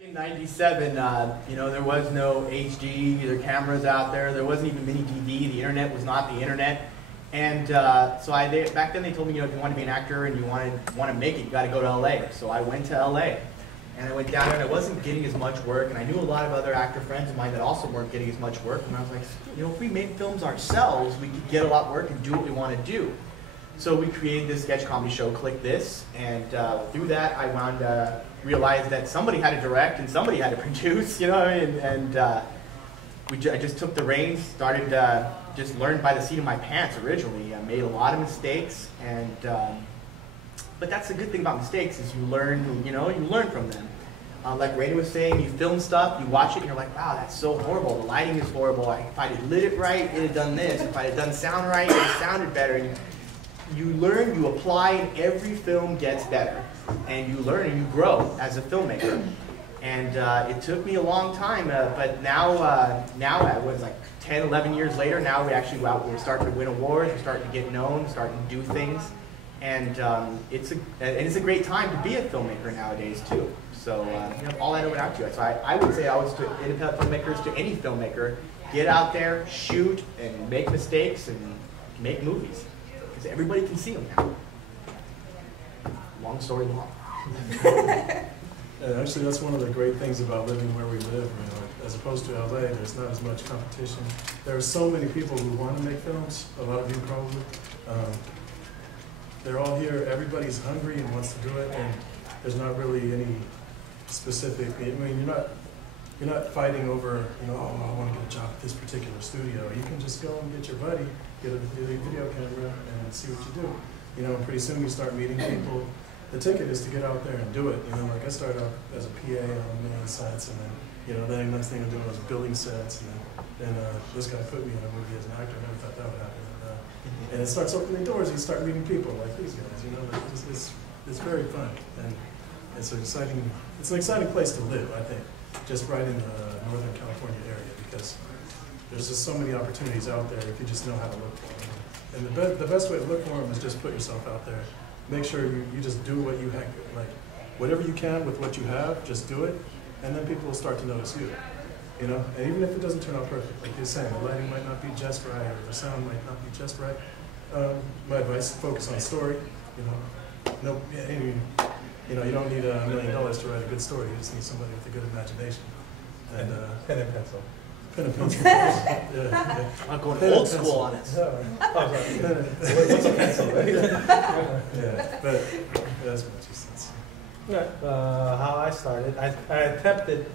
In '97, you know, there was no HD, either cameras out there. There wasn't even mini DV. The internet was not the internet. And so back then they told me, you know, if you want to be an actor and you want to make it, you got to go to LA. So I went to LA, and I went down there, and I wasn't getting as much work. And I knew a lot of other actor friends of mine that also weren't getting as much work. And I was like, you know, if we made films ourselves, we could get a lot of work and do what we want to do. So we created this sketch comedy show, Click This, and through that I realized that somebody had to direct and somebody had to produce, you know, and I just took the reins, started, just learned by the seat of my pants originally. I made a lot of mistakes, and but that's the good thing about mistakes is you learn, you know, you learn from them. Like Raina was saying, you film stuff, you watch it, and you're like, wow, that's so horrible. The lighting is horrible. If I had lit it right, it had done this. If I had done sound right, it would have sounded better. And you learn, you apply, and every film gets better. And you learn and you grow as a filmmaker. And it took me a long time, but now it was like 10, 11 years later, now we actually we're starting to win awards, we're starting to get known, starting to do things. And it's a great time to be a filmmaker nowadays too. So you know, all I know about to you. So I would say always to independent filmmakers, to any filmmaker, get out there, shoot, and make mistakes, and make movies. Because everybody can see them now. Long story long. And actually, that's one of the great things about living where we live. You know, as opposed to LA, there's not as much competition. There are so many people who want to make films. A lot of you probably. They're all here. Everybody's hungry and wants to do it, and there's not really any specific. I mean, you're not fighting over, you know, oh, I want to get a job at this particular studio. You can just go and get your buddy, get a video camera, and see what you do. You know, and pretty soon you start meeting people. The ticket is to get out there and do it. You know, like I started out as a PA on a million sets, and then, you know, then the next thing I'm doing was building sets, and then this guy put me in a movie as an actor. I never thought that would happen. And it starts opening doors. You start meeting people like these guys. You know, like it's very fun, and it's an exciting place to live. I think, just right in the Northern California area, because there's just so many opportunities out there if you just know how to look for them. And the best way to look for them is just put yourself out there. Make sure you just do what you have, like whatever you can with what you have, just do it, and then people will start to notice you. You know, and even if it doesn't turn out perfect, like you're saying, the lighting might not be just right, or the sound might not be just right. My advice: focus on story. You know, you don't need $1 million to write a good story. You just need somebody with a good imagination. And pen and pencil. Pen and pencil. Yeah. I'm going old school on it. What's a pencil? Right? Yeah, but that's my 2 cents. Yeah, how I started, I attempted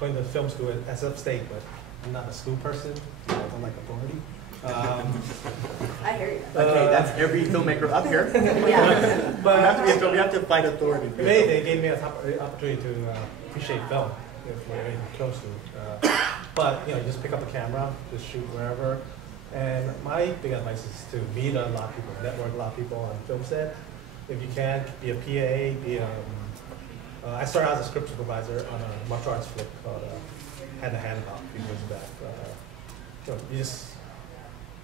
going to film school at SF State, but I'm not a school person. I don't like authority. I hear you. Okay, that's every filmmaker up here. Yeah. But we have to fight authority. if anything, it gave me an opportunity to appreciate film, if we're anything close to. But you know, just pick up a camera, just shoot wherever. And my big advice is to meet a lot of people, network a lot of people on film set. If you can, be a PA, be a. I started out as a script supervisor on a martial arts flick called Hand to Hand a few years back. You know, you just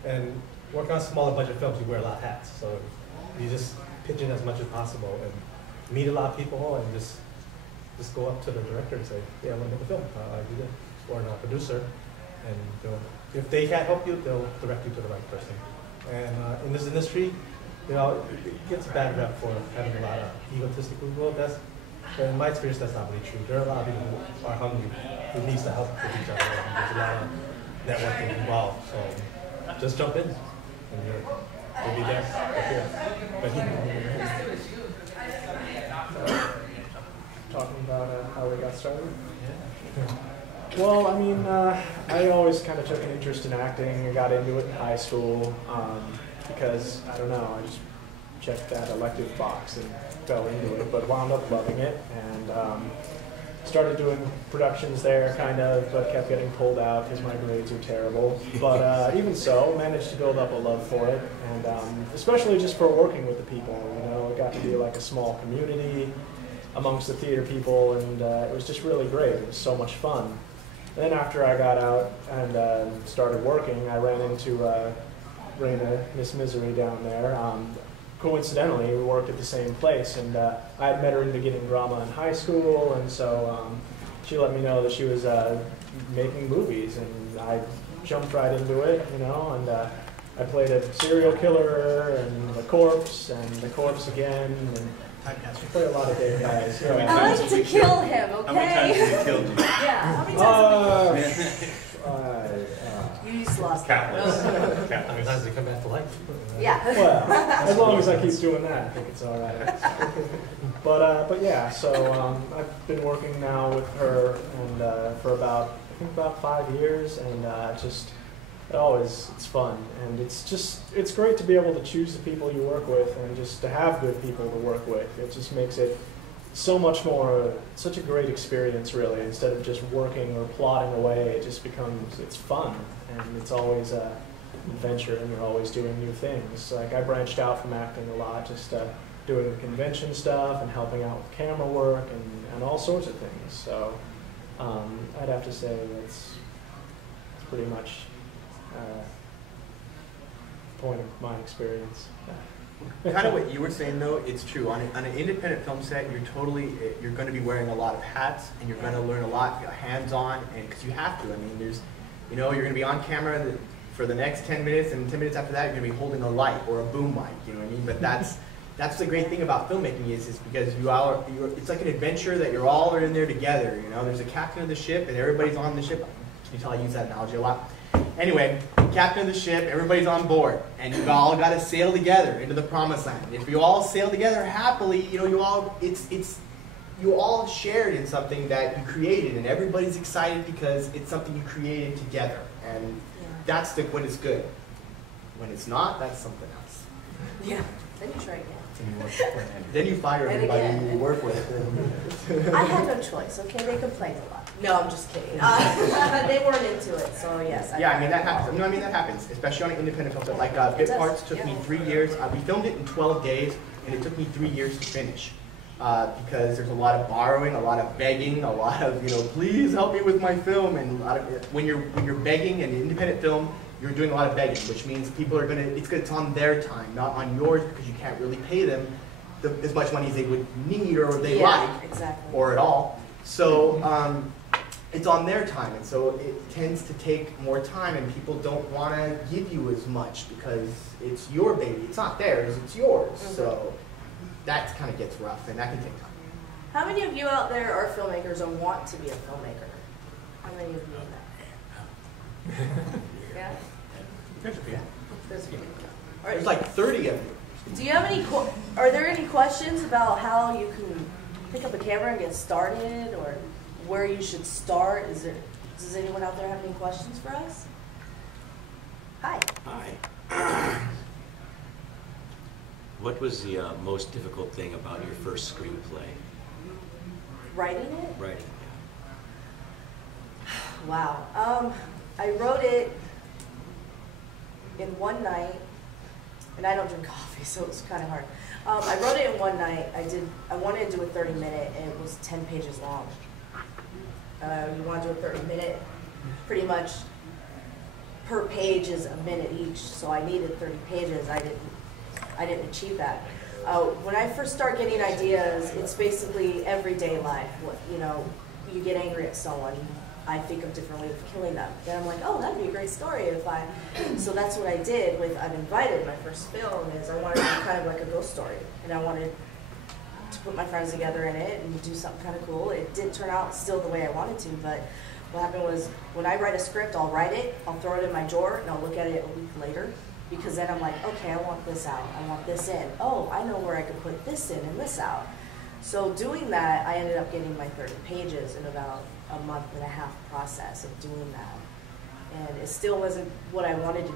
and work on smaller budget films. You wear a lot of hats, so you just pitch in as much as possible and meet a lot of people and just go up to the director and say, "Yeah, I want to make a film. I do this," or a producer, and if they can't help you, they'll direct you to the right person. And in this industry, you know, it gets a bad rep for having a lot of egotistical people. In my experience, that's not really true. There are a lot of people who are hungry, who needs to help with each other, and there's a lot of networking involved. So just jump in, and you'll be there. Talking about how we got started? Well, I mean, I always kind of took an interest in acting. I got into it in high school because, I don't know, I just checked that elective box and fell into it, but wound up loving it, and started doing productions there, kind of, but kept getting pulled out because my grades were terrible. But even so, managed to build up a love for it, and especially just for working with the people. You know, it got to be like a small community amongst the theater people, and it was just really great. It was so much fun. And then after I got out and started working, I ran into Raina, Miss Misery down there. coincidentally, we worked at the same place, and I had met her in beginning drama in high school, and so she let me know that she was making movies, and I jumped right into it, you know, and I played a serial killer, and the corpse again, and I play a lot of dead guys. I like to kill him, okay? How many times have you killed him? Yeah, how many times have you You just lost Countless. How many Countless. times they come back to life? Yeah. Well, as long as I keep doing that, I think it's all right. But yeah, so I've been working now with her and for about 5 years, and it's fun, and it's great to be able to choose the people you work with, and just to have good people to work with. It just makes it so much more, such a great experience, really. Instead of just working or plodding away, it's fun, and it's always an adventure, and you're always doing new things. Like, I branched out from acting a lot, just doing the convention stuff and helping out with camera work and all sorts of things. So I'd have to say it's pretty much the point of my experience. Kind of what you were saying though, it's true. On an independent film set, you're going to be wearing a lot of hats, and you're going to learn a lot hands-on, and because you have to. I mean, you're going to be on camera for the next 10 minutes, and 10 minutes after that, you're going to be holding a light or a boom mic. You know what I mean? But that's the great thing about filmmaking is because it's like an adventure that you're all in there together. You know, there's a captain of the ship, and everybody's on the ship. Can you tell I use that analogy a lot? Anyway, captain of the ship, everybody's on board, and you've all got to sail together into the promised land. If you all sail together happily, you all shared in something that you created, and everybody's excited because it's something you created together, and that's when it's good. When it's not, that's something else. Yeah, then you try again. Then you fire everybody you work with. I had no choice, okay? They complained a lot. No, I'm just kidding. They weren't into it, so yes. Yeah, I mean, that happens. No, I mean, that happens, especially on an independent film set. Like, Bit Parts took me 3 years. We filmed it in 12 days, and it took me 3 years to finish. Because there's a lot of borrowing, a lot of begging, a lot of, please help me with my film. And when you're begging an independent film, you're doing a lot of begging, which means people are it's on their time, not on yours, because you can't really pay them as much money as they would need or they like, exactly. or at all. So it's on their time, and so it tends to take more time, and people don't want to give you as much because it's your baby. It's not theirs, it's yours. Mm-hmm. So that kind of gets rough, and that can take time. How many of you out there are filmmakers or want to be a filmmaker? How many of you know that? Yeah? There's a few. There's a few. There's like 30 of you. Do you have are there any questions about how you can pick up a camera and get started, or where you should start? Does anyone out there have any questions for us? Hi. Hi. What was the most difficult thing about your first screenplay? Writing it? Writing, Wow. I wrote it in one night, and I don't drink coffee, so it was kind of hard. I wrote it in one night. I wanted to do a 30-minute, and it was 10 pages long. You want to do a 30-minute, pretty much per page is a minute each, so I needed 30 pages. I didn't achieve that. When I first start getting ideas, it's basically everyday life. You get angry at someone, I think of different ways of killing them. Then I'm like, oh, that'd be a great story so that's what I did with Uninvited. My first film is I wanted to do kind of like a ghost story, and I wanted to put my friends together in it and do something kind of cool. It didn't turn out still the way I wanted to, but what happened was when I write a script, I'll write it, I'll throw it in my drawer, and I'll look at it a week later, because then I'm like, okay, I want this out, I want this in. Oh, I know where I could put this in and this out. So doing that, I ended up getting my 30 pages in about a month and a half process of doing that. And it still wasn't what I wanted to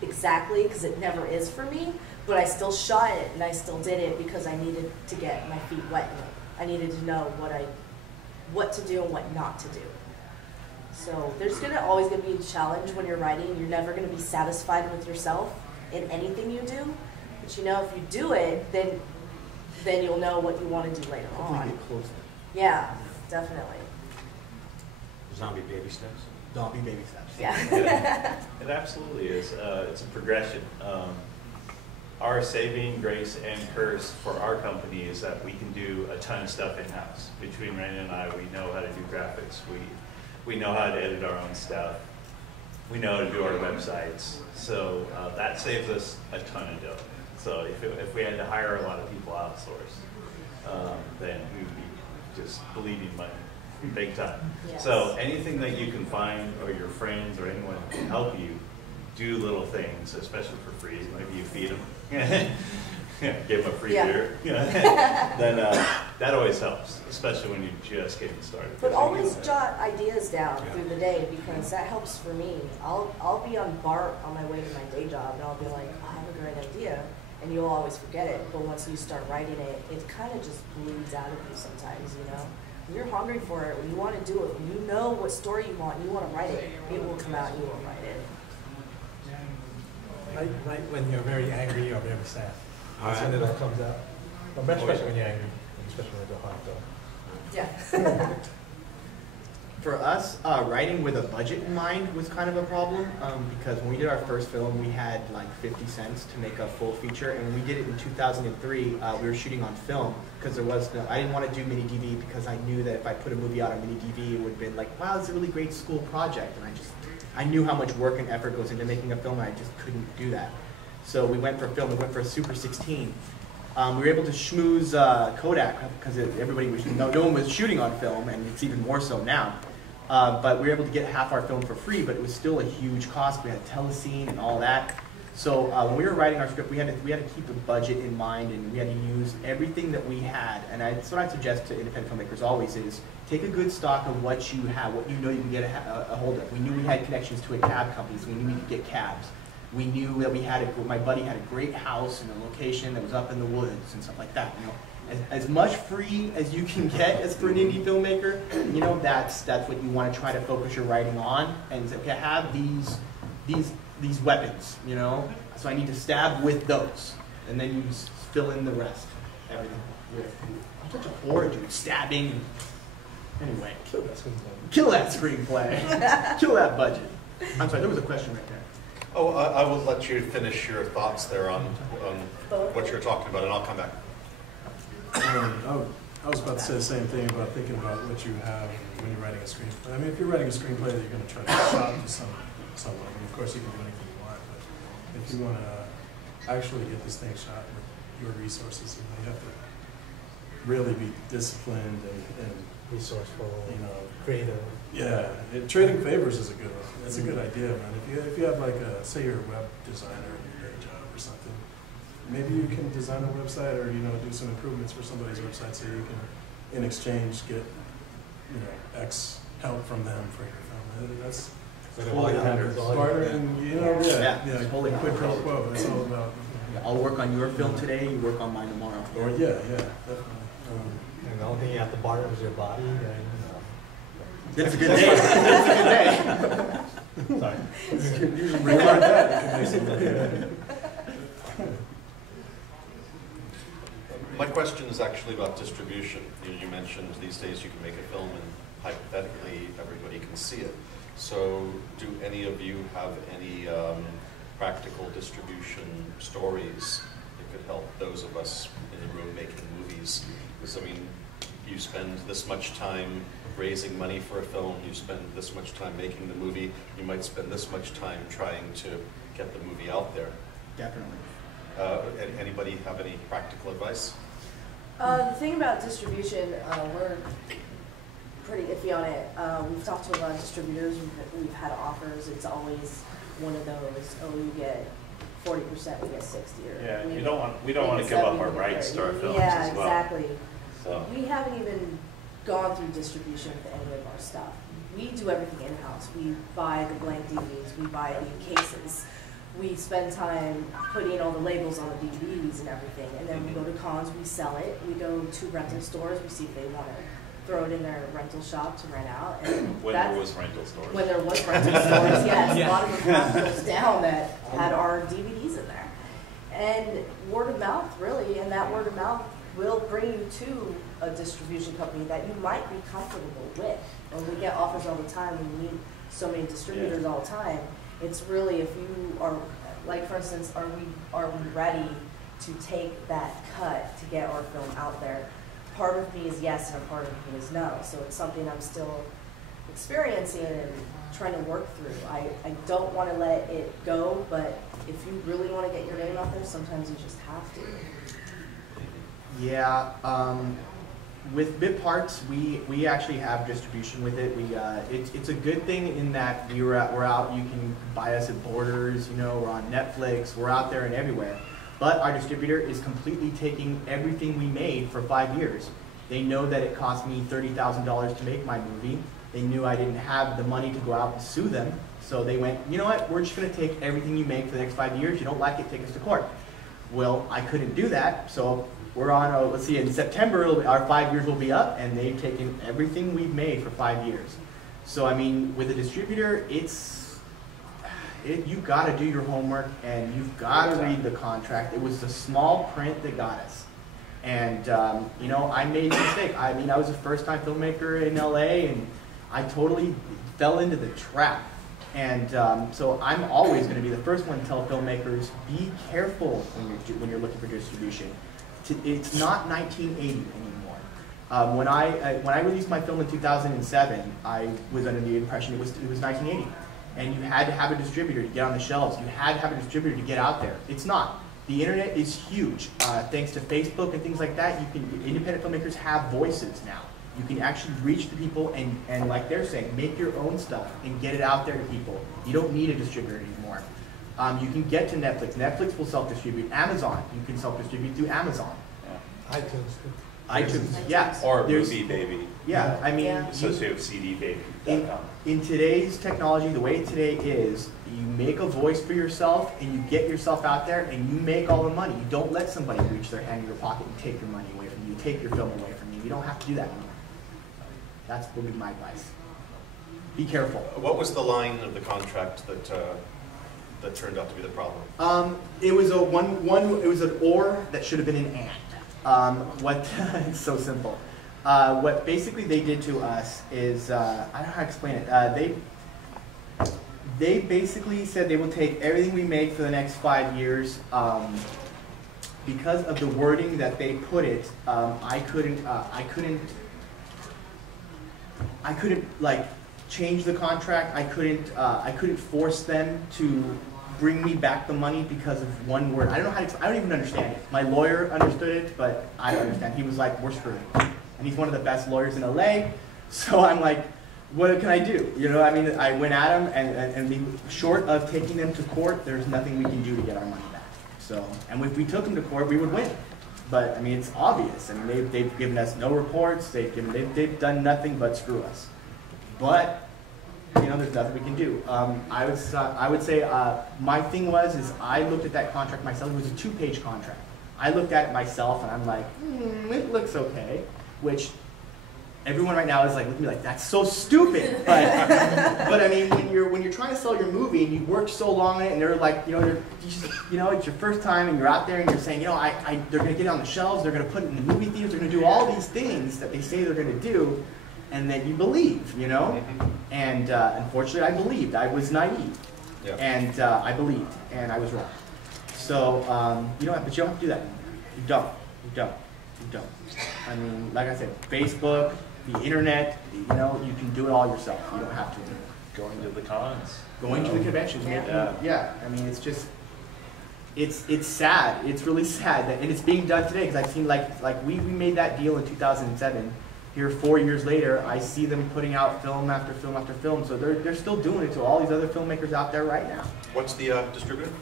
exactly, because it never is for me, but I still shot it and I still did it because I needed to get my feet wet in it. I needed to know what to do and what not to do. So there's always going to be a challenge when you're writing. You're never going to be satisfied with yourself in anything you do. But if you do it, then you'll know what you want to do later on. Get closer. Yeah, definitely. Zombie baby steps? Zombie baby steps. Yeah. It absolutely is. It's a progression. our saving grace and curse for our company is that we can do a ton of stuff in-house. Between Raina and I, we know how to do graphics. We know how to edit our own stuff. We know how to do our websites. So that saves us a ton of dough. So if we had to hire a lot of people outsourced, then we would be just bleeding money big time. Yes. So anything that you can find, or your friends or anyone can help you do little things, especially for free. Maybe you feed them, give them a free beer. Then that always helps, especially when you're just getting started. But always jot ideas down through the day, because that helps for me. I'll be on BART on my way to my day job, and I'll be like, I have a great idea, and you'll always forget it. But once you start writing it, it kind of just bleeds out of you sometimes, you know? When you're hungry for it, when you want to do it, when you know what story you want, and you want to write it, it will come out and you will write it. Right when you're very angry or very sad. That's when it all comes out. But especially when you're angry, especially when it's hard though. Yeah. For us, writing with a budget in mind was kind of a problem, because when we did our first film, we had like 50 cents to make a full feature, and when we did it in 2003, we were shooting on film, because there was no, I didn't want to do mini DV, because I knew that if I put a movie out on mini DV, it would have been like, wow, it's a really great school project, and I knew how much work and effort goes into making a film, and I just couldn't do that. So we went for film, we went for a Super 16. We were able to schmooze Kodak, because everybody was, no one was shooting on film, and it's even more so now. But we were able to get half our film for free, but it was still a huge cost. We had telescene and all that. So when we were writing our script, we had to keep the budget in mind, and we had to use everything that we had. And that's what I suggest to independent filmmakers always is take a good stock of what you have, what you know you can get a hold of. We knew we had connections to a cab company, so we knew we could get cabs. We knew that we had my buddy had a great house in a location that was up in the woods and stuff like that. You know, as much free as you can get as for an indie filmmaker, you know, that's what you want to try to focus your writing on. And say, okay, I have these weapons, you know, so I need to stab with those, and then you just fill in the rest, everything. I'm such a whore, dude. Stabbing. Anyway, kill that screenplay. Kill that budget. I'm sorry, there was a question right there. Oh, I will let you finish your thoughts there on what you're talking about, and I'll come back. I was about to say the same thing about thinking about what you have when you're writing a screenplay. I mean, if you're writing a screenplay that you're going to try to shop to someone, I mean, of course you can do anything you want, but if you want to actually get this thing shot with your resources, you have to really be disciplined and Resourceful, you know, creative. yeah, trading favors is a good one. That's a good idea, man. If you have like say you're a web designer in your day job or something, maybe you can design a website or, you know, do some improvements for somebody's website so you can, in exchange, get, you know, X help from them for your film. That's smarter and, you know, yeah, totally quid pro quo. That's all about. I'll work on your film today, you work on mine tomorrow. Or yeah, definitely. And the only thing you have to barter is your body. And, That's a good day. That's a good day. sorry. Usually bring like that. My question is actually about distribution. You mentioned these days you can make a film and hypothetically everybody can see it. So do any of you have any practical distribution stories that could help those of us in the room making movies? Because, I mean, you spend this much time raising money for a film, you spend this much time making the movie, you might spend this much time trying to get the movie out there. Definitely. Anybody have any practical advice? The thing about distribution, we're pretty iffy on it. We've talked to a lot of distributors, we've had offers, it's always one of those, oh, you get 40%, we get 60, or Yeah, we don't want to give up our rights to our films as well. Yeah, exactly. So. We haven't even gone through distribution with any of our stuff. We do everything in-house. We buy the blank DVDs, we buy the cases. We spend time putting all the labels on the DVDs and everything, and then we go to cons, we sell it. We go to rental stores, we see if they want to throw it in their rental shop to rent out. And When there was rental stores. When there was rental stores, yes. A lot of them have closed down that had our DVDs in there. And word of mouth, really, and that word of mouth will bring you to a distribution company that you might be comfortable with. And we get offers all the time, we meet so many distributors all the time. It's really, if you are, like for instance, are we ready to take that cut to get our film out there. Part of me is yes, and a part of me is no. So it's something I'm still experiencing and trying to work through. I don't want to let it go, but if you really want to get your name out there, sometimes you just have to. Yeah, with Bit Parts, we actually have distribution with it. It's a good thing in that we're out. You can buy us at Borders. You know, we're on Netflix. We're out there and everywhere. But our distributor is completely taking everything we made for 5 years. They know that it cost me $30,000 to make my movie. They knew I didn't have the money to go out and sue them. So they went, you know what, we're just going to take everything you make for the next 5 years. You don't like it, take us to court. Well, I couldn't do that. So we're on, let's see, in September, our 5 years will be up, and they've taken everything we've made for 5 years. So, I mean, with a distributor, you've got to do your homework, and you've got to read the contract. It was the small print that got us. And, you know, I made a mistake. I mean, I was a first-time filmmaker in LA, and I totally fell into the trap. And so I'm always going to be the first one to tell filmmakers, be careful when you're looking for distribution. It's not 1980 anymore. When I released my film in 2007, I was under the impression it was 1980. And you had to have a distributor to get on the shelves. You had to have a distributor to get out there. It's not. The internet is huge. Thanks to Facebook and things like that, independent filmmakers have voices now. You can actually reach the people and like they're saying, make your own stuff and get it out there to people. You don't need a distributor anymore. You can get to Netflix. Netflix will self-distribute. Amazon, you can self-distribute through Amazon. iTunes, yeah. Or Movie Baby. Yeah, I mean, Associated with CDBaby.com. In today's technology, the way today is, you make a voice for yourself and you get yourself out there and you make all the money. You don't let somebody reach their hand in your pocket and take your money away from you, take your film away from you. You don't have to do that anymore. That's would be my advice. Be careful. What was the line of the contract that turned out to be the problem? It was it was an or that should have been an and. It's so simple. What basically they did to us is, I don't know how to explain it. They basically said they will take everything we make for the next 5 years. Because of the wording that they put it, I couldn't like change the contract. I couldn't force them to bring me back the money because of one word. I don't know how to. I don't even understand it. My lawyer understood it, but I don't understand. He was like, "We're screwed," and he's one of the best lawyers in LA. So I'm like, "What can I do?" You know, I mean, I went at him, and short of taking them to court, there's nothing we can do to get our money back. So, and if we took them to court, we would win. But I mean, it's obvious. I mean, they've given us no reports. They've done nothing but screw us. But you know, there's nothing we can do. I would say my thing is I looked at that contract myself. It was a 2-page contract. I looked at it myself and I'm like, it looks okay. Which everyone right now is like, looking at me like, that's so stupid. But I mean, when you're trying to sell your movie and you worked so long on it, and they're like, you know, it's your first time and you're out there and you're saying, you know, they're going to get it on the shelves, they're going to put it in the movie theaters, they're going to do all these things that they say they're going to do. And that you believe, you know? And unfortunately, I believed. I was naive. Yeah. And I believed, and I was wrong. So, but you don't have to do that anymore. You don't. I mean, like I said, Facebook, the internet, you know, you can do it all yourself. You don't have to anymore. Going to the cons. Going to the conventions. Yeah. I mean, it's just, it's sad. It's really sad. And it's being done today, because I've seen, like we made that deal in 2007. Here 4 years later, I see them putting out film after film after film. So they're still doing it to all these other filmmakers out there right now. What's the distributor?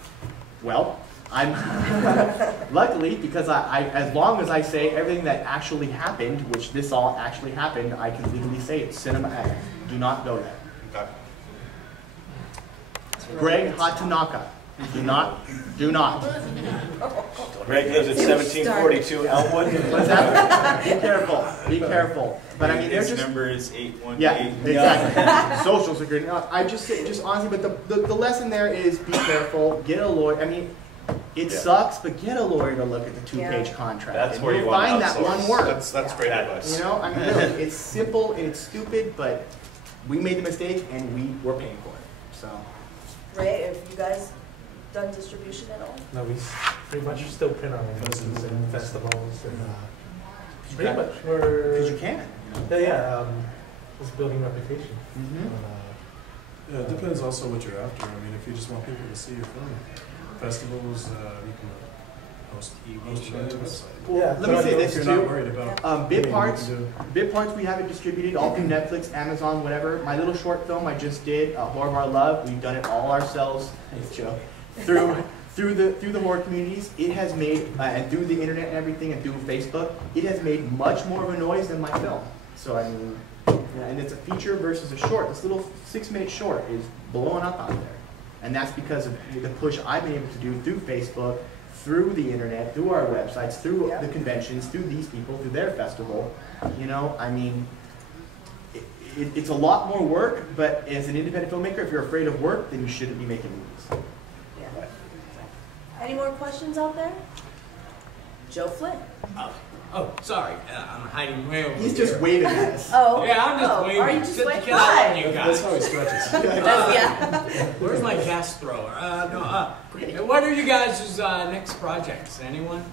Well, I'm luckily, because I as long as I say everything that actually happened, which this all actually happened, I can legally say it's Cinema X. Do not go there. Okay. Greg Hatanaka. Do not. Greg lives at 1742 Elmwood. What's that? Be careful. But I mean, his number is 818. Yeah, exactly. Social Security. No, I just say, honestly, but the lesson there is be careful. Get a lawyer. I mean, it sucks, but get a lawyer to look at the 2-page contract. That's and where you'll you want find to that one word. That's great advice. You know, I mean, really, it's simple and it's stupid, but we made the mistake and we're paying for it. So. Ray, if you guys done distribution at all? No, we pretty much still print our own movies and festivals and pretty much we're. Because you can. Yeah, it's building reputation. Yeah, it depends also what you're after. I mean, if you just want people to see your film, festivals, you can post it on your website. Yeah, Let me say this If too. you're not worried about Bit parts. you can do. Bit parts we have it distributed all through Netflix, Amazon, whatever. My little short film I just did, Horror of Our Love, we've done it all ourselves. Thanks, Joe. Through the horror communities, it has made and through the internet and everything, and through Facebook, it has made much more of a noise than my film. So I mean, yeah, and it's a feature versus a short. This little 6-minute short is blowing up out there, and that's because of the push I've been able to do through Facebook, through the internet, through our websites, through the conventions, through these people, through their festival. You know, I mean, it's a lot more work, but as an independent filmmaker, if you're afraid of work, then you shouldn't be making movies. Yeah. Any more questions out there? Joe Flynn. Oh, sorry, I'm hiding way over He's here. just waving at us. Oh. Yeah, I'm just waving. Are you just Sit waving? the cat on you That's guys. how he stretches. Yeah. Where's my gas thrower? What are you guys' next projects? Anyone?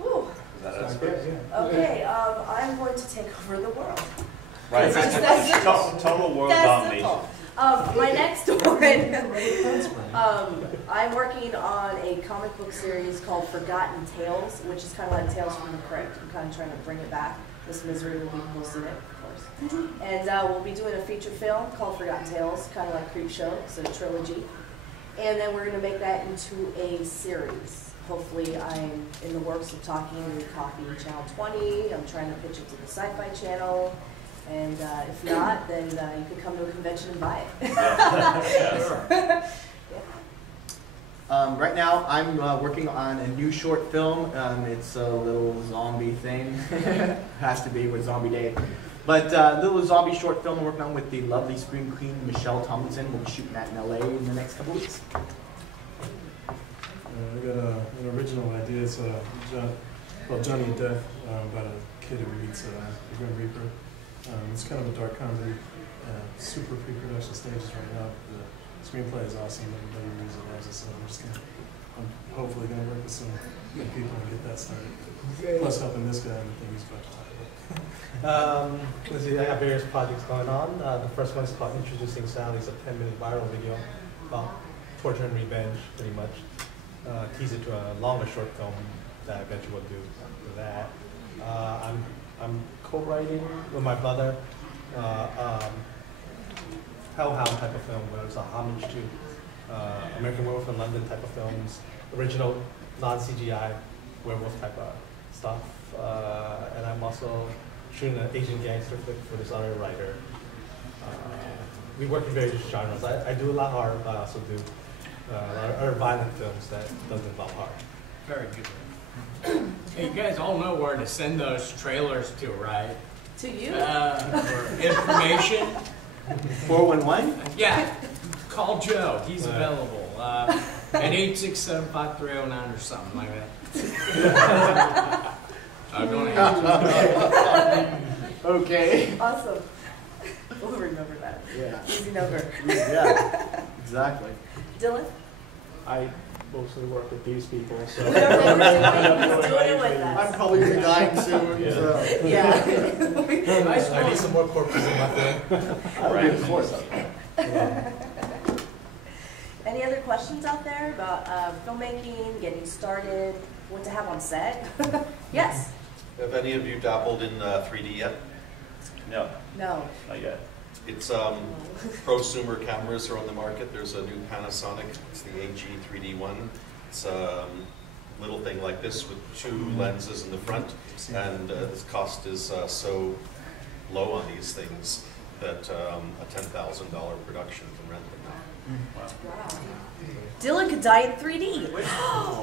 Ooh. Is that us? Okay, I'm going to take over the world. Right. That's simple. Total world That's domination. simple. My next one, I'm working on a comic book series called Forgotten Tales, which is kind of like Tales from the Crypt. I'm kind of trying to bring it back. Miss Misery will be posting it, of course. And we'll be doing a feature film called Forgotten Tales, kind of like Creepshow, so a trilogy. And then we're going to make that into a series. Hopefully, I'm in the works of talking with Coffee Channel 20. I'm trying to pitch it to the Sci-Fi Channel. And if not, then you can come to a convention and buy it. Right now, I'm working on a new short film. It's a little zombie thing. Has to be with Zombie Day. But a little zombie short film I'm working on with the lovely Scream Queen Michelle Tomlinson. We'll be shooting that in LA in the next couple weeks. I got an original idea. It's Johnny and Death, about a kid who meets the Grim Reaper. It's kind of a dark comedy, super pre-production stages right now. The screenplay is awesome. Everybody reads it, loves it, so I'm hopefully going to work with some good people and get that started. Plus helping this guy and the thing he's about to talk about. Let's see, I got various projects going on. The first one is called Introducing Sally. It's a 10-minute viral video about torture and revenge, pretty much. Tease it to a longer short film that I eventually will do for that. I'm co-writing with my brother Hellhound type of film, where it's a homage to American Werewolf in London type of films, original non-CGI werewolf type of stuff. And I'm also shooting an Asian gangster flick for this other writer. We work in various genres. I do a lot of horror, but I also do a lot of other violent films that doesn't involve horror. Very good. Hey, you guys all know where to send those trailers to, right? To you? For information. 411? Yeah. Call Joe. He's available. At 867-5309 or something like that. Don't answer. Okay. Awesome. We'll remember that. Yeah. Easy number. Yeah, exactly. Dylan? I mostly work with these people, so. He's doing it with I'm us. probably going to be dying soon, so. Yeah. I need some more corpses in my film. Right, of course. Any other questions out there about filmmaking, getting started, what to have on set? Yes? Have any of you dabbled in 3D yet? No, No. not yet. It's prosumer cameras are on the market. There's a new Panasonic. It's the AG3D1. It's a little thing like this with two lenses in the front, and the cost is so low on these things that a $10,000 production can rent them now. Wow. Dylan could die in 3D.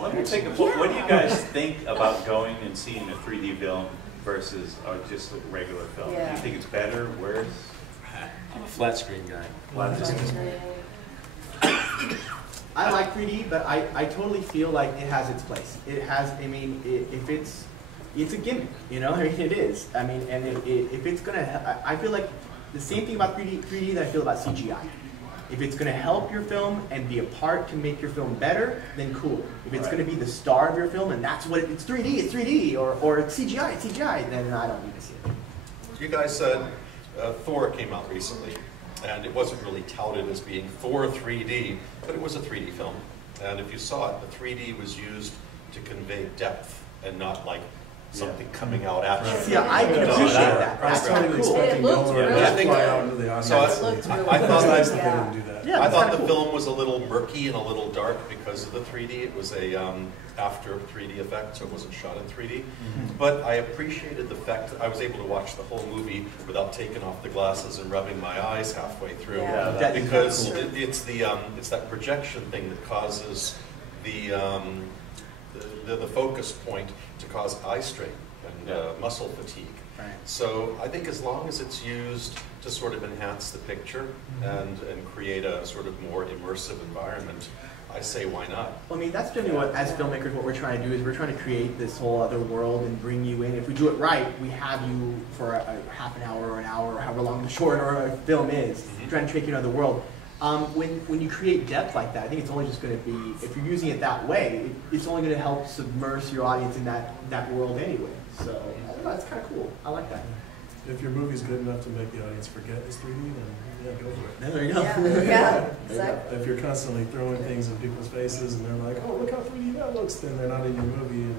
Let me take a look. What do you guys think about going and seeing a 3D film versus just a regular film? Do Yeah. you think it's better, worse? I'm a flat screen guy. I like 3D, but I totally feel like it has its place. It has, I mean, if it's a gimmick, you know, I mean, it is. I mean, and if it's gonna, I feel like the same thing about 3D that I feel about CGI. If it's going to help your film and be a part to make your film better, then cool. If it's going to be the star of your film and that's what it's 3D, or it's CGI, then I don't need to see it. You guys said Thor came out recently, and it wasn't really touted as being Thor 3D, but it was a 3D film. And if you saw it, the 3D was used to convey depth and not like something coming out at you. See, I can appreciate that. That's kind of cool. It looked really I think- fly out into the So audience. It looked really I thought It's good, nice that they yeah. didn't do that. Yeah, I that's thought kinda the cool. film was a little murky and a little dark because of the 3D. It was a after 3D effect, so it wasn't shot in 3D. But I appreciated the fact that I was able to watch the whole movie without taking off the glasses and rubbing my eyes halfway through. Yeah. That is Because kinda cool. it's that projection thing that causes the focus point to cause eye strain and muscle fatigue. Right. So I think as long as it's used to sort of enhance the picture and create a sort of more immersive environment, I say why not? Well, I mean, that's generally what, as filmmakers, what we're trying to do is we're trying to create this whole other world and bring you in. If we do it right, we have you for a half an hour or an hour or however long the short or a film is, trying to take you into the world. When you create depth like that, I think it's only just going to be, if you're using it that way, it's only going to help submerge your audience in that world anyway. So, I don't know, it's kind of cool. I like that. If your movie's good enough to make the audience forget it's 3D, then yeah, go for it. There you go. Yeah, exactly. If you're constantly throwing things in people's faces and they're like, oh, look how 3D that looks, then they're not in your movie and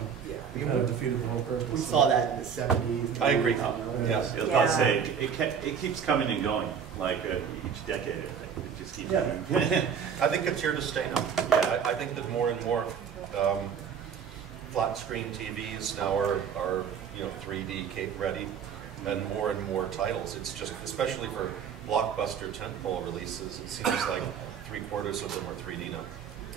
you kind of defeated the whole purpose. We saw that in the 70s. I agree. Yes. I was about to say, it keeps coming and going, like each decade, I think. It just keeps coming. I think it's here to stay now. Yeah, I think that more and more flat screen TVs now are 3D Cape ready, and more titles. It's just, especially for blockbuster tentpole releases, it seems like 3/4 of them are 3D now.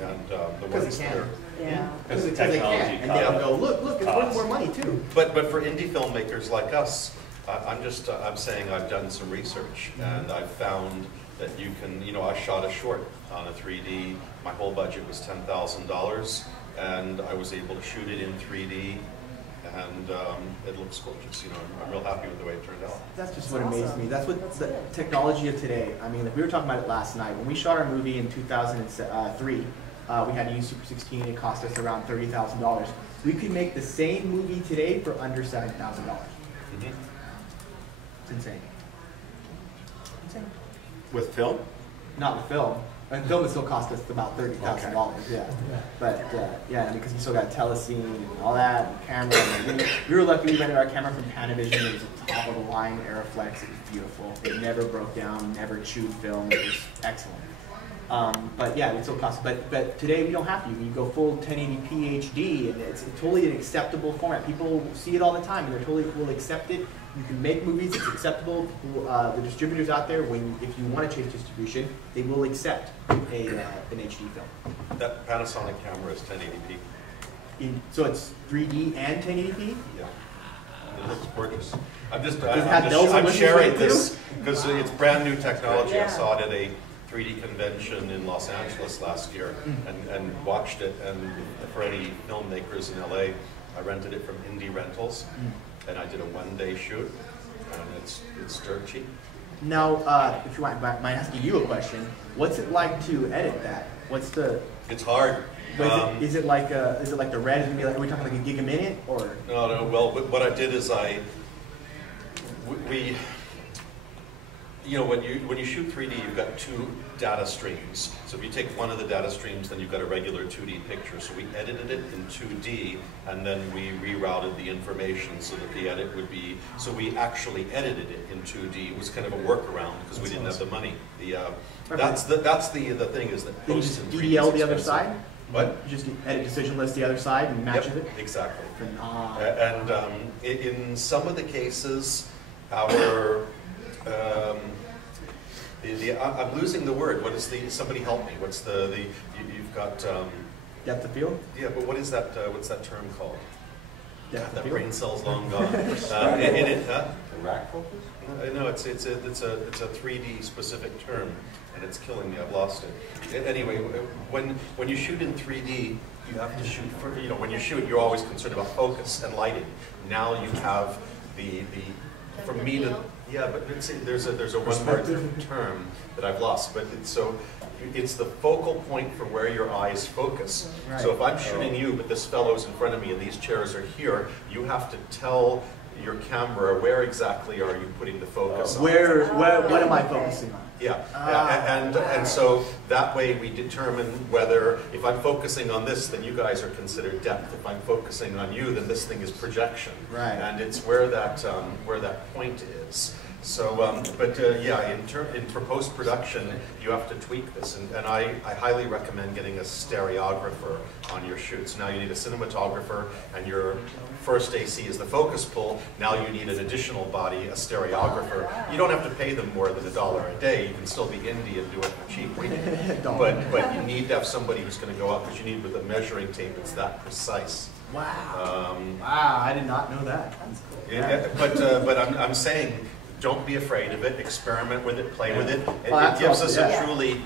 And the Because ones it that can. are, Yeah. Because the they technology can. And they can go, look, it's worth more money too. but for indie filmmakers like us, I'm saying I've done some research and I've found that you can, I shot a short on a 3D. My whole budget was $10,000 and I was able to shoot it in 3D and it looks gorgeous. I'm real happy with the way it turned out. That's just what amazed me. That's what the technology of today. I mean, like we were talking about it last night. When we shot our movie in 2003, we had to use Super 16. It cost us around $30,000. We could make the same movie today for under $7,000. It's insane. Insane. With film? Not the film. And film would still cost us about $30,000. Yeah. But yeah, because we still got telecine and all that, and camera. And we were lucky we rented our camera from Panavision. It was a top of the line Aeroflex. It was beautiful. It never broke down, never chewed film. It was excellent. But yeah, it would still cost. But today we don't have to. You go full 1080p HD, and it's totally an acceptable format. People see it all the time, and they totally will accept it. You can make movies, it's acceptable. The distributors out there, if you want to change distribution, they will accept an HD film. That Panasonic camera is 1080p. So it's 3D and 1080p? Yeah. It looks gorgeous. bells and I'm whistles sharing right this because it's brand new technology. Yeah. I saw it at a 3D convention in Los Angeles last year and watched it. And for any filmmakers in LA, I rented it from Indie Rentals. And I did a one-day shoot, and it's dirt cheap. Now, if you mind asking you a question, what's it like to edit that? It's hard. Is it like the red? Is it gonna be like, are we talking like a gig a minute or? No. Well, what I did is when you shoot 3D, you've got two data streams. So if you take one of the data streams, then you've got a regular 2D picture. So we edited it in 2D, and then we rerouted the information so that the edit would be. So we actually edited it in 2D. It was kind of a workaround because we didn't have the money. That's the thing is that Then you post just in 3D is DDL the other expensive. side? What? You just edit decision list the other side and matches Yep, it? exactly. Phenomenal. And in some of the cases, our I'm losing the word. What is somebody help me? What's you've got Depth of field? yeah, but what is that? What's that term called? Depth of That field? brain cell's long gone. Huh? The rack focus? No, it's a 3D specific term, and it's killing me. I've lost it. Anyway, when you shoot in 3D, you have to shoot when you shoot, you're always concerned about focus and lighting. Now you have the for me to, yeah, but see, there's a one-word term that I've lost, but it's the focal point for where your eyes focus. Right. So if I'm shooting you, but this fellow's in front of me and these chairs are here, you have to tell your camera where exactly are you putting the focus on. What am I focusing on? Yeah, and so that way we determine whether, if I'm focusing on this, then you guys are considered depth. If I'm focusing on you, then this thing is projection. Right. And it's where that point is. So, yeah, for post-production, you have to tweak this, and I highly recommend getting a stereographer on your shoots. Now you need a cinematographer, and your first AC is the focus pull. Now you need an additional body, a stereographer. You don't have to pay them more than $1 a day. You can still be indie and do it for cheap. But you need to have somebody who's going to go out, because you need, with a measuring tape, it's that precise. Wow. Wow, I did not know that. That's cool. Yeah, but I'm saying, don't be afraid of it. Experiment with it. Play with it. Well, it gives us awesome, a truly.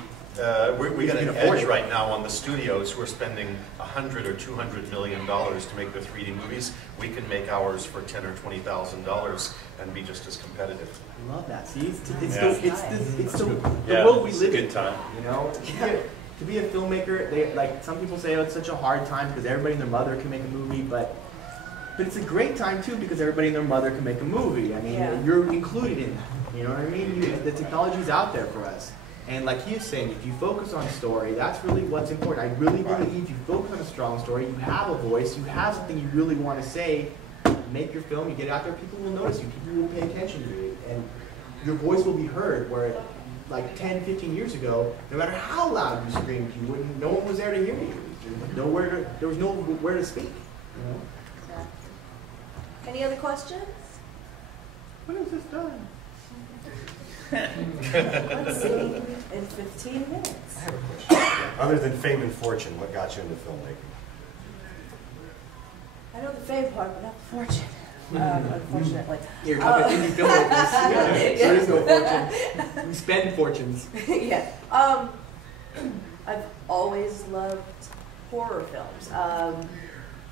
We got an edge right now on the studios who are spending $100 or $200 million to make their 3D movies. We can make ours for $10,000 or $20,000 and be just as competitive. I love that. See, it's the Yeah, world we it's live a in. good time. You know, to be a filmmaker, like some people say, oh, it's such a hard time because everybody and their mother can make a movie, but it's a great time too because everybody and their mother can make a movie. I mean, you're included in that. You know what I mean? The technology's out there for us. And like he was saying, if you focus on story, that's really what's important. I really believe if you focus on a strong story, you have a voice, you have something you really want to say, make your film, you get it out there, people will notice you, people will pay attention to you, and your voice will be heard, where like 10, 15 years ago, no matter how loud you screamed, no one was there to hear you. There was nowhere to speak. You know? Any other questions? When is this done? Let's see, in 15 minutes. I have a question. Other than fame and fortune, what got you into filmmaking? I know the fame part, but not the fortune. Unfortunately. You're talking indie filmmakers. There is no fortune. We spend fortunes. Yeah. I've always loved horror films.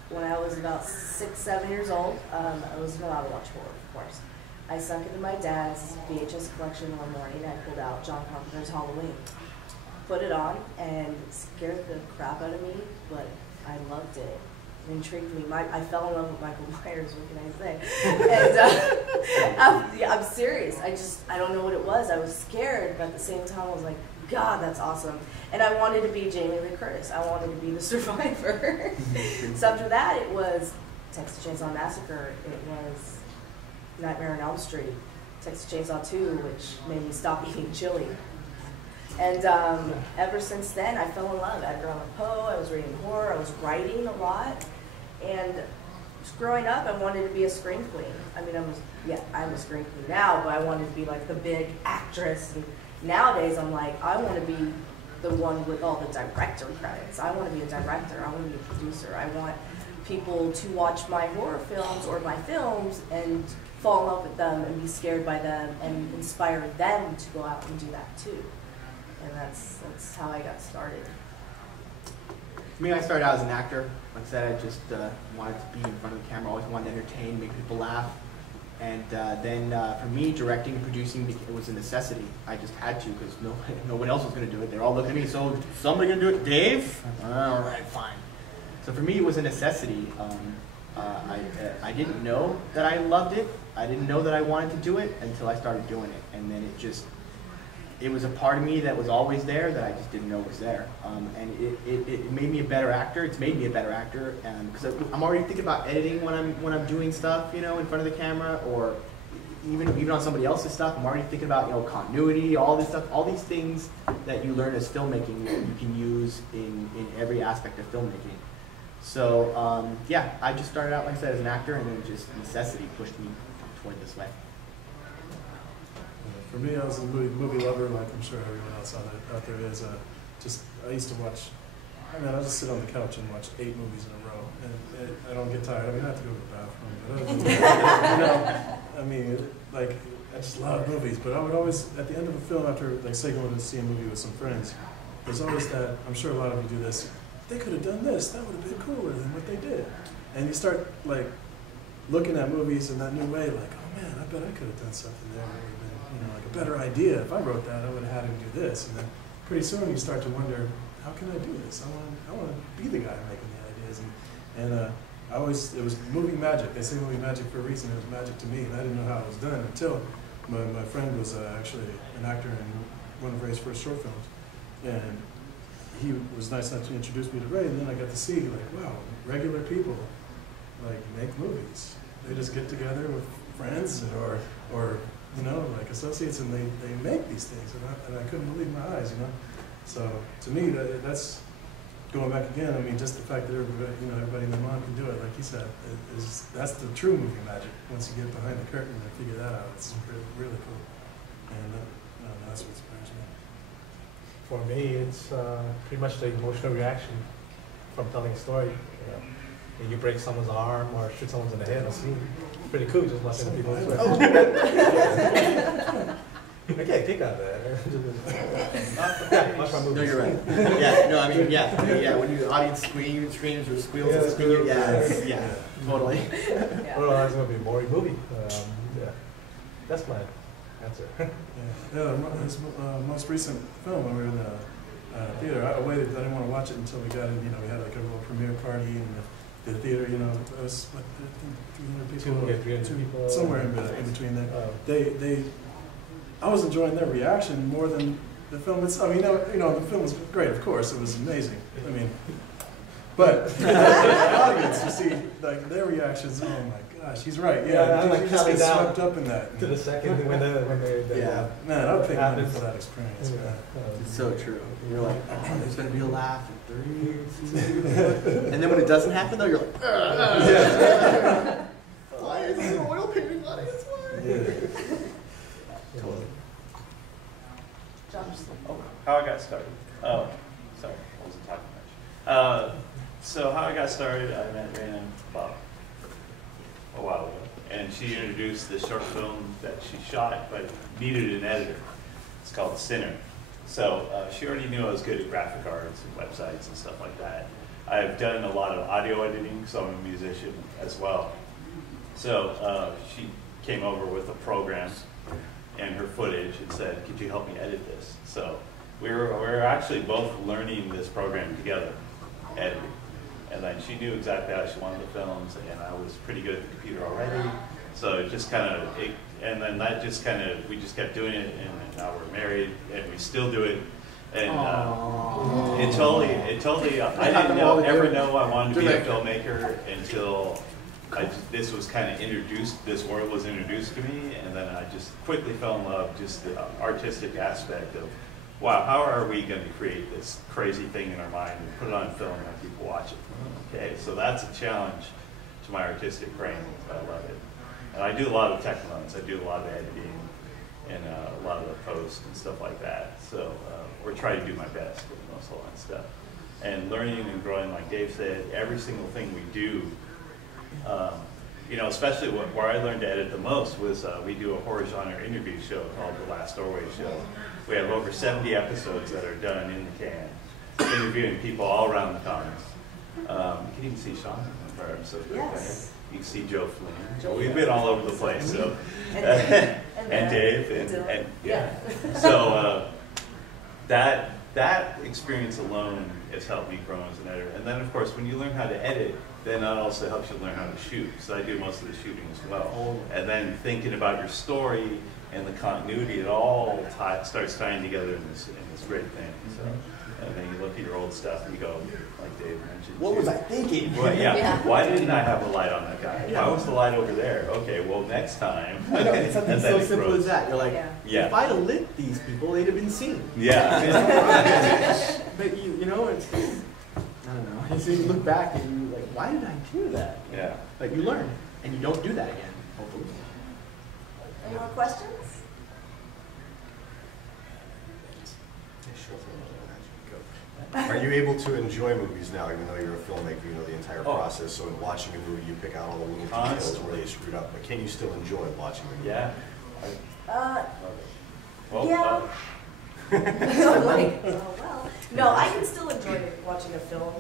When I was about 6, 7 years old, I wasn't allowed to watch horror, of course. I snuck into my dad's VHS collection one morning and I pulled out John Carpenter's Halloween. Put it on and it scared the crap out of me, but I loved it. It intrigued me. I fell in love with Michael Myers, what can I say? And I'm serious. I don't know what it was. I was scared, but at the same time I was like, God, that's awesome. And I wanted to be Jamie Lee Curtis. I wanted to be the survivor. So after that, it was Texas Chainsaw Massacre. It was Nightmare on Elm Street, Texas Chainsaw 2, which made me stop eating chili. And ever since then, I fell in love. Edgar Allan Poe, I was reading horror, I was writing a lot. And just growing up, I wanted to be a scream queen. I mean, I'm a scream queen now, but I wanted to be like the big actress. And nowadays, I'm like, I want to be the one with all the director credits. I want to be a director, I want to be a producer. I want people to watch my horror films or my films and fall in love with them and be scared by them and inspire them to go out and do that too. And that's how I got started. For me, I started out as an actor. Like I said, I just wanted to be in front of the camera, always wanted to entertain, make people laugh. And then for me, directing and producing, it was a necessity. I just had to because no one else was going to do it. They're all looking at me, so somebody going to do it? Dave? All right, fine. So for me, it was a necessity. I didn't know that I loved it. I didn't know that I wanted to do it until I started doing it. And then it was a part of me that was always there that I just didn't know was there. And it made me a better actor. It's made me a better actor because I'm already thinking about editing when I'm doing stuff, you know, in front of the camera, or even on somebody else's stuff. I'm already thinking about, you know, continuity, all this stuff, all these things that you learn as filmmaking that you can use in every aspect of filmmaking. So yeah, I just started out, like I said, as an actor, and then just necessity pushed me toward this way. For me, I was a movie lover, like I'm sure everyone else out there is. I used to watch, I'll just sit on the couch and watch 8 movies in a row, and I don't get tired. I mean, I have to go to the bathroom, but other than that, you know, I just love movies, but I would always, at the end of a film, after, like, say, going to see a movie with some friends, there's always that, I'm sure a lot of you do this, they could have done this, that would have been cooler than what they did. And you start, like, looking at movies in that new way, like, oh man, I bet I could have done something there that would have been, you know, like a better idea. If I wrote that, I would have had him do this. And then pretty soon you start to wonder, how can I do this? I want to be the guy making the ideas. And it was movie magic. They say movie magic for a reason. It was magic to me, and I didn't know how it was done until my friend was actually an actor in one of Ray's first short films. And he was nice enough to introduce me to Ray, and then I got to see, like, wow, regular people, like, make movies. They just get together with friends or you know, like associates, and they make these things, and I couldn't believe my eyes, you know. So to me, that's going back again. I mean, just the fact that everybody in the mom can do it, like you said, that's the true movie magic. Once you get behind the curtain and figure that out, it's really, really cool. And that's what inspires me. For me, it's pretty much the emotional reaction from telling a story. You know, when you break someone's arm or shoot someone in the head, it's pretty cool just watching people sweat. I get a kick out of that. Yeah, watch my movies. No, you're right. Yeah, no, I mean, yeah. When the audience screams or squeals, yeah, totally. Yeah. Well, that's gonna be a boring movie. Yeah, that's my answer. His most recent film, when we were in the theater, I waited. I didn't want to watch it until we got in. You know, we had like a little premiere party in the theater. You know, it was like 300 people, 300 people, somewhere in between there. I was enjoying their reaction more than the film itself. I mean, you know, the film was great, of course. It was amazing. I mean, but the audience, you see, like their reactions. Oh my gosh, he's right. Yeah, I'm like you just get down swept up in that. To the second when they yeah. Man, I'll pay money for that experience. Yeah. It's so true. You're like, oh, there's gonna be a laugh in 3 years, and then when it doesn't happen, though, you're like, yeah. Why is this an oil painting audience? Why? Yeah. Totally. Oh, how I got started. Oh, sorry, I wasn't talking much. So how I got started, I met Raina about a while ago, and she introduced the short film that she shot, but needed an editor. It's called Sinner. So she already knew I was good at graphic arts and websites and stuff like that. I've done a lot of audio editing, so I'm a musician as well. So she came over with a program and her footage and said, could you help me edit this? So we were actually both learning this program together, editing. And then she knew exactly how she wanted the films, and I was pretty good at the computer already. So it just kind of, and then that just kind of, we just kept doing it, and now we're married, and we still do it. And it totally, I didn't ever know I wanted to be a filmmaker until this was kind of introduced, this world was introduced to me, and then I just quickly fell in love, just the artistic aspect of, wow, how are we going to create this crazy thing in our mind and put it on film and have people watch it? Okay, so that's a challenge to my artistic brain. I love it. And I do a lot of tech loans. I do a lot of editing and a lot of the posts and stuff like that. So we're trying to do my best with most of that stuff. And learning and growing, like Dave said, every single thing we do, you know, especially where I learned to edit the most was we do a horror genre interview show called The Last Doorway Show. We have over 70 episodes that are done in the can, interviewing people all around the comics. You can even see Sean from our episodes right there. You can see Joe Flynn. We've been all over the place. So, and Dave, and yeah. So that experience alone has helped me grow as an editor. And then, of course, when you learn how to edit, then that also helps you learn how to shoot. So I do most of the shooting as well. And then thinking about your story and the continuity, it all starts tying together in this great thing. So, and then you look at your old stuff and you go, like Dave mentioned. What was I thinking? Well, yeah. Why didn't I have a light on that guy? Why was the light over there? Okay, well, next time. I know, it's something so simple as that. You're like, if I'd have lit these people, they'd have been seen. Yeah. But you know, it's, I don't know. So you look back and you're like, why did I do that? Yeah. But you learn, and you don't do that again, hopefully. Any more questions? Are you able to enjoy movies now, even though you're a filmmaker, you know the entire process, so in watching a movie, you pick out all the little details where they screwed up, but can you still enjoy watching a movie? Yeah. Yeah. I'm like, oh well. No, I can still enjoy watching a film.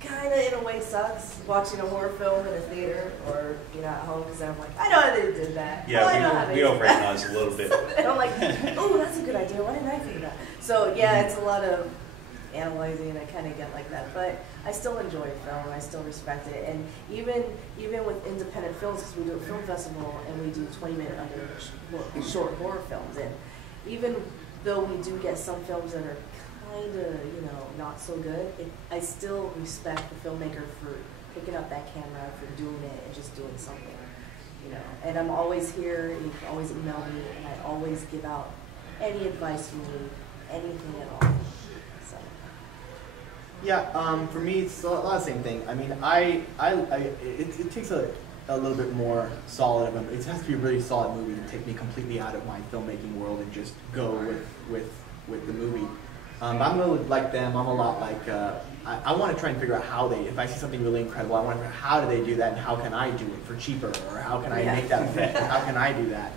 Kind of in a away sucks, watching a horror film in a theater or, you know, at home, because I'm like, I know how they did that. Yeah, oh, I know how they we did overanalyze that. a little bit. And I'm like, oh, that's a good idea. Why didn't I think of that? So yeah, it's a lot of analyzing, and I kind of get like that. But I still enjoy film, and I still respect it. And even with independent films, because we do a film festival and we do 20-minute under short horror films, and even though we do get some films that are kind of, you know, not so good, I still respect the filmmaker for picking up that camera, for doing it, and just doing something, you know. And I'm always here, and you can always email me, and I always give out any advice you need, anything at all. So. Yeah, for me, it's a lot of the same thing. I mean, it takes a little bit more solid of it has to be a really solid movie to take me completely out of my filmmaking world and just go with the movie. I'm a little like them. I'm a lot like, I want to try and figure out how if I see something really incredible, I want to figure out how do they do that and how can I do it for cheaper, or how can I make that fit, or how can I do that?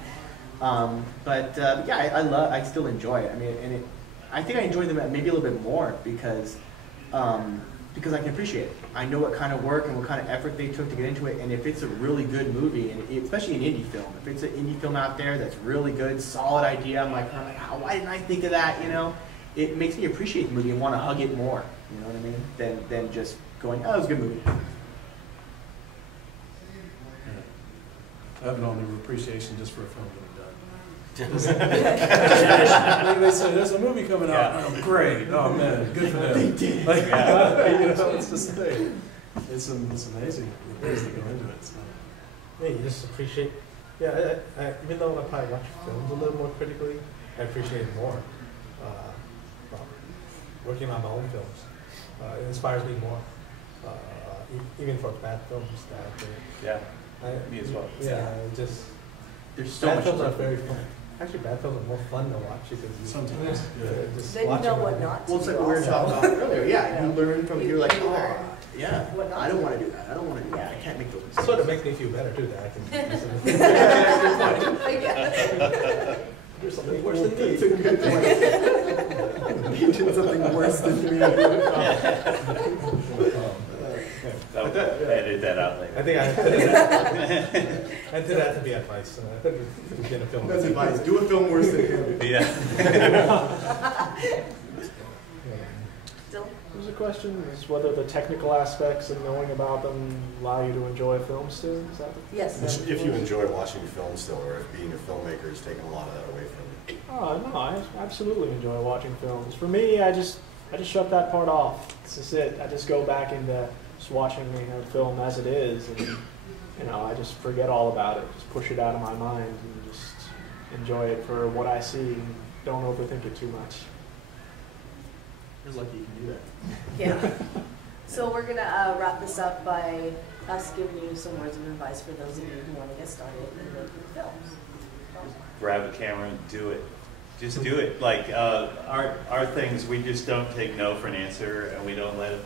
Yeah, I still enjoy it. I mean, I think I enjoy them maybe a little bit more because I can appreciate it. I know what kind of work and what kind of effort they took to get into it, and if it's a really good movie, and especially an indie film, if it's an indie film out there that's really good, solid idea, I'm like, why didn't I think of that, you know? It makes me appreciate the movie and want to hug it more, you know what I mean, than just going, oh, it was a good movie. I have an all-new appreciation just for a film getting done. They say, there's a movie coming out. Oh, great. Oh, man, good for them. They did. Like, you know, it's just a thing. It's amazing the things that go into it. So. Yeah, you just appreciate, even though I probably watch films a little more critically, I appreciate it more. Working on my own films, it inspires me more, even for bad films. Me as well. Yeah, just there's so bad much films are stuff. very fun. Actually, bad films are more fun to watch because Sometimes, just Then you watching know them. what not to Well, it's do. like what we were talking also. about earlier. Yeah, you learn from you're like, oh, yeah, What not I don't to want to do that. I don't want to do that. I can't make those mistakes. Sort of makes me feel better too that I can do something worse than me. That's a good point. You did something worse than me. Edit that out later. I think I did that to be advice. I think it's been a film. That's advice. Do a film worse than him. Yeah. Still? There's a question, is whether the technical aspects and knowing about them allow you to enjoy films too? Is that Yes. If you enjoy watching film still, or if being a filmmaker is taking a lot of that away from you. Oh, no, I absolutely enjoy watching films. For me, I just shut that part off. This is it. I just go back into just watching a film as it is, and you know, I just forget all about it. Just push it out of my mind and just enjoy it for what I see. And don't overthink it too much. You're lucky you can do that. Yeah. So we're gonna wrap this up by us giving you some words of advice for those of you who want to get started in making films. Grab a camera and do it. Just do it. Like our things, we just don't take no for an answer, and we don't let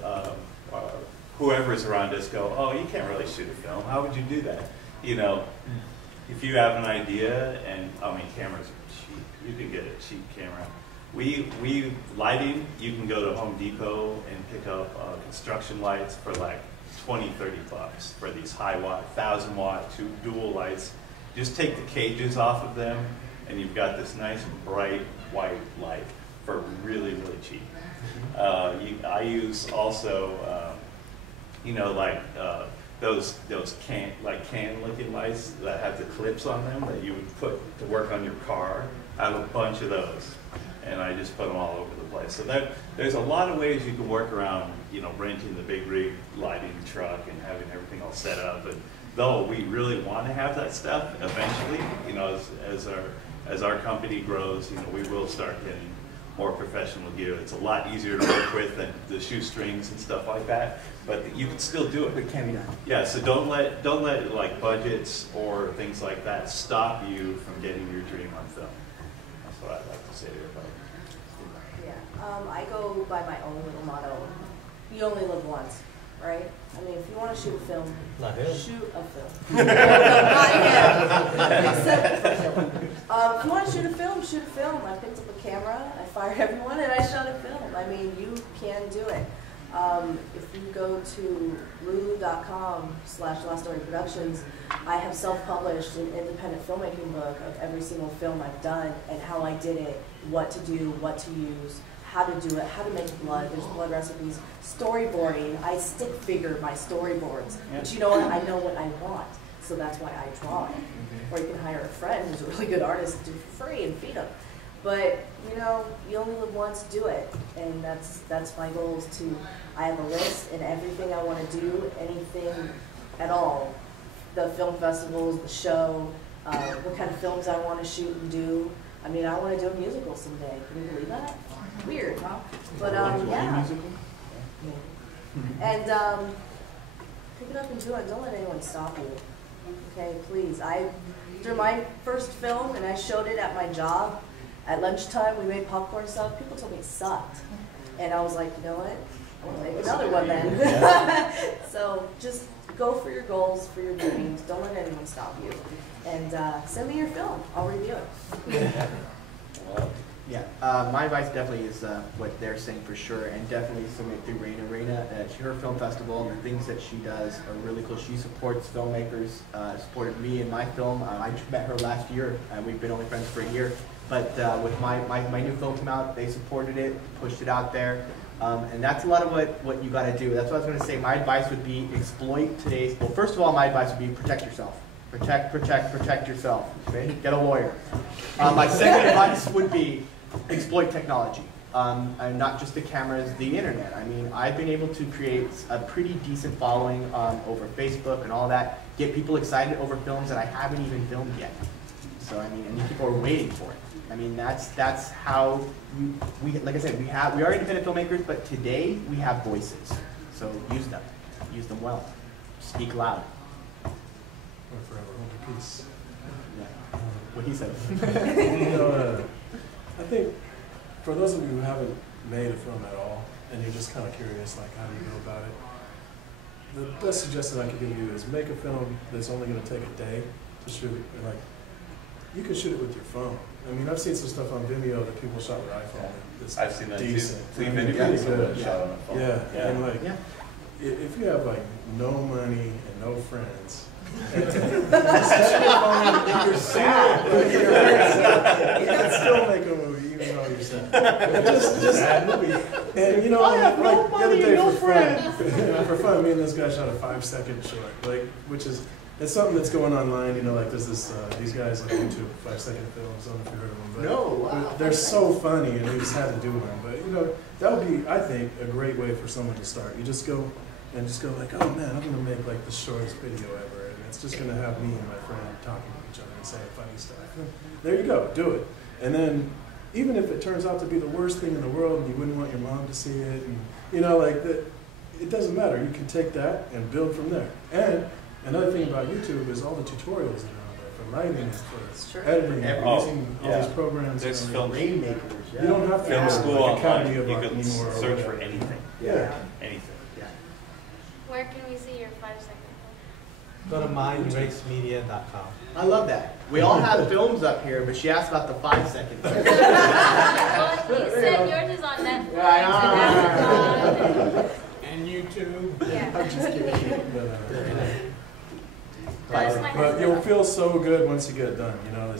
whoever's around us go, oh, you can't really shoot a film. How would you do that? You know, if you have an idea, and I mean, cameras are cheap. You can get a cheap camera. We lighting, you can go to Home Depot and pick up construction lights for like 20, 30 bucks for these high watt, 1,000 watt, two dual lights. Just take the cages off of them, and you've got this nice bright white light for really, really cheap. I use also, you know, like those can looking lights that have the clips on them that you would put to work on your car. I have a bunch of those, and I just put them all over the place. So there's a lot of ways you can work around, you know, renting the big rig lighting truck and having everything all set up. And though we really want to have that stuff eventually, you know, as our company grows, you know, we will start getting more professional gear. It's a lot easier to work with than the shoestrings and stuff like that, but you can still do it. It can be done. Yeah, so don't let like budgets or things like that stop you from getting your dream on film. That's what I'd like to say to everybody. Yeah, I go by my own little motto. You only live once, right? I mean, if you want to shoot a film, Not him. shoot a film. Not him, except for film. If you want to shoot a film, shoot a film. I picked up a camera, I fired everyone, and I shot a film. I mean, you can do it. If you go to lulu.com/laststoryproductions, I have self-published an independent filmmaking book of every single film I've done and how I did it, what to do, what to use, how to do it, how to make blood. There's blood recipes, storyboarding. I stick figure my storyboards, but you know what? I know what I want, so that's why I draw it. Or you can hire a friend who's a really good artist to do it for free and feed them. But you know, you only live once, do it, and that's my goal. Is to I have a list and everything I want to do, anything at all, the film festivals, the show, what kind of films I want to shoot and do. I mean, I want to do a musical someday. Can you believe that? Weird, huh? But yeah. And pick it up and do it. Don't let anyone stop you. Okay, please. Through my first film, and I showed it at my job. At lunchtime, we made popcorn stuff. People told me it sucked. And I was like, you know what? I'll make another one then. So just go for your goals, for your dreams. Don't let anyone stop you. And send me your film. I'll review it. Yeah, my advice definitely is what they're saying for sure, and definitely submit through Raina. Raina, her film festival, and the things that she does are really cool. She supports filmmakers, supported me in my film. I met her last year, and we've been only friends for a year. But with my new film came out, they supported it, pushed it out there. And that's a lot of what you got to do. That's what I was going to say. My advice would be exploit today's, well, first of all, my advice would be protect yourself. Protect yourself. Okay? Get a lawyer. My second advice would be exploit technology. And not just the cameras, the internet. I mean, I've been able to create a pretty decent following over Facebook and all that, get people excited over films that I haven't even filmed yet. So I mean, and people are waiting for it. I mean, that's how we like I said, we are independent filmmakers, but today we have voices. So use them well. Speak loud. Or forever hold your peace. Yeah. What he said. You know, I think for those of you who haven't made a film at all, and you're just kind of curious, like how do you go about it? The best suggestion I could give you is make a film that's only going to take a day to shoot. And like, you can shoot it with your phone. I mean, I've seen some stuff on Vimeo that people shot with iPhone. It's I've seen that decent. too. Clean I mean, video pretty good. shot on a phone. Yeah, and like, if you have like no money and no friends, you're sad. You can still make a movie even though you're sad. Just that movie. And you know, like the other day for fun, me and this guy shot a 5-second short, like it's something that's going online. You know, like there's this these guys on YouTube, 5-second films. I don't know if you heard of them, but Wow. they're so funny, and we just had to do one. But you know, that would be, I think, a great way for someone to start. You just go like, oh man, I'm gonna make like the shortest video ever, and it's just gonna have me and my friend talking to each other and saying funny stuff. There you go, do it. And then even if it turns out to be the worst thing in the world, and you wouldn't want your mom to see it, and you know, like that, it doesn't matter. You can take that and build from there. And another thing about YouTube is all the tutorials that are on there for writing, for editing, using all these programs. There's film rainmakers. You don't have to film have school like online. Academy of You Art can anymore. search for anything. Yeah. Anything. Where can we see your 5-second Go to myracemedia.com. I love that. We all have films up here, but she asked about the 5-second. Well, you said yours is on Netflix And YouTube. Yeah. I'm just kidding. But you'll feel so good once you get it done. You know,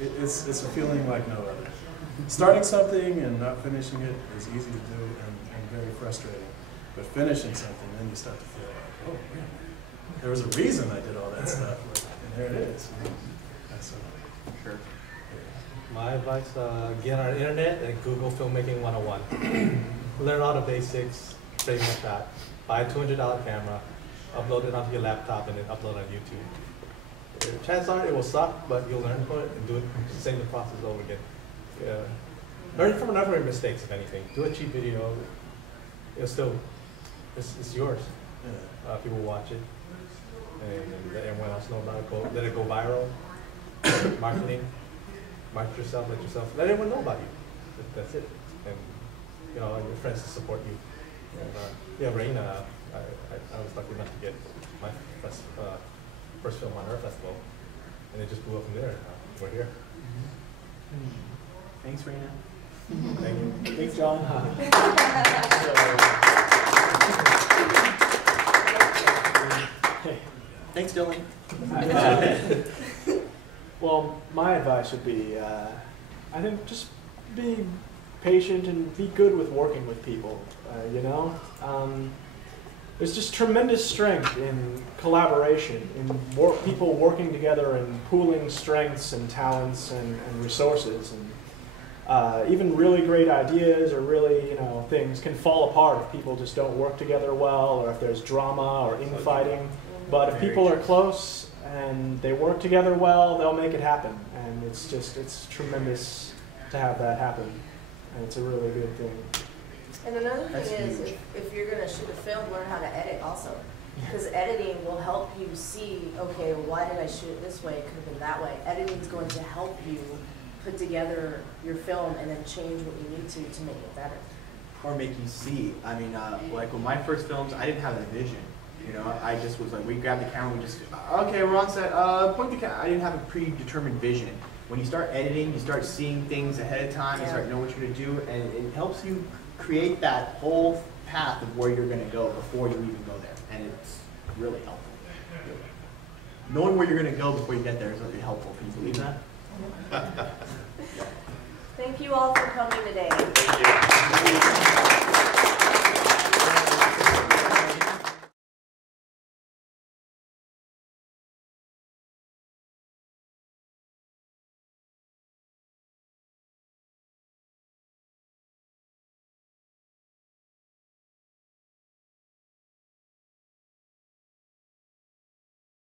it's a feeling like no other. Starting something and not finishing it is easy to do and very frustrating. But finishing something, then you start to feel like, oh man, there was a reason I did all that stuff, and there it is. That's Sure. My advice, get on the internet and Google Filmmaking 101. Learn all the basics, pretty much that. Buy a $200 camera, upload it onto your laptop, and then upload on YouTube. Chances are it will suck, but you'll learn from it and do it, same the process over again. Learn from enough of your mistakes, if anything. Do a cheap video. It's yours. Yeah. People watch it, and let everyone else know about it. Let it go viral. Market yourself. Let everyone know about you. That's it. And you know, your friends to support you. And Raina, I was lucky enough to get my first film on her festival, and it just blew up from there. We're here. Thanks, Raina. Thank you. Thanks, John. Thanks, Dylan. Well, my advice would be, I think just be patient and be good with working with people, you know? There's just tremendous strength in collaboration, in people working together and pooling strengths and talents and resources. And even really great ideas or really, you know, things can fall apart if people just don't work together well, or if there's drama or infighting. But if people are close and they work together well, they'll make it happen. And it's tremendous to have that happen. And it's a really good thing. And another thing is, if you're going to shoot a film, learn how to edit also. Because editing will help you see, okay, well, why did I shoot it this way? It could have been that way. Editing is going to help you put together your film and then change what you need to make it better. Or make you see. I mean, like with my first films, I didn't have that vision. You know, I just was like, we grabbed the camera, we just, okay, we're on set, point the camera. I didn't have a predetermined vision. When you start editing, you start seeing things ahead of time, you start knowing what you're going to do, and it helps you create that whole path of where you're going to go before you even go there. And it's really helpful. Knowing where you're going to go before you get there is really helpful. Can you believe that? Thank you all for coming today. Thank you.